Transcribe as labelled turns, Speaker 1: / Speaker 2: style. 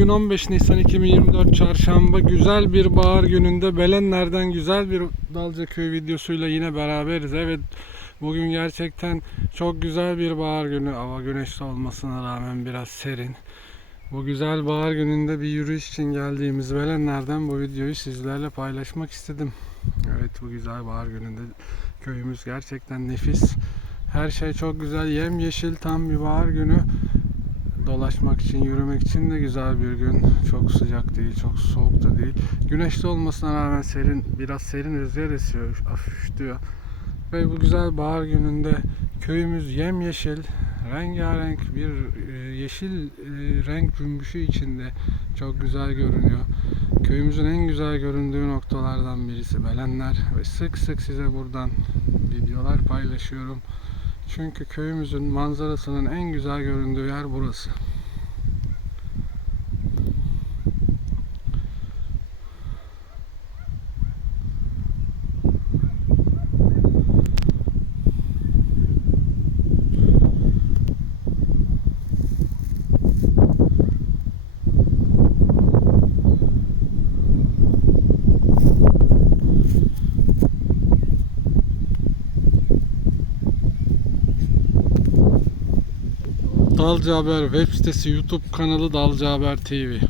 Speaker 1: Bugün 15 Nisan 2024 Çarşamba güzel bir bahar gününde Belenler'den güzel bir Dalcaköy videosuyla yine beraberiz. Evet bugün gerçekten çok güzel bir bahar günü. Hava güneşli olmasına rağmen biraz serin. Bu güzel bahar gününde bir yürüyüş için geldiğimiz Belenler'den bu videoyu sizlerle paylaşmak istedim. Evet bu güzel bahar gününde köyümüz gerçekten nefis. Her şey çok güzel, yemyeşil tam bir bahar günü dolaşmak için, yürümek için de güzel bir gün. Çok sıcak değil, çok soğuk da değil. Güneşli olmasına rağmen serin, biraz serin rüzgar esiyor, hafif diyor. Ve bu güzel bahar gününde köyümüz yemyeşil, rengarenk bir e, yeşil e, renk cümbüşü içinde çok güzel görünüyor. Köyümüzün en güzel göründüğü noktalardan birisi Belenler ve sık sık size buradan videolar paylaşıyorum. Çünkü köyümüzün manzarasının en güzel göründüğü yer burası. Dalca Haber web sitesi, YouTube kanalı Dalca Haber TV.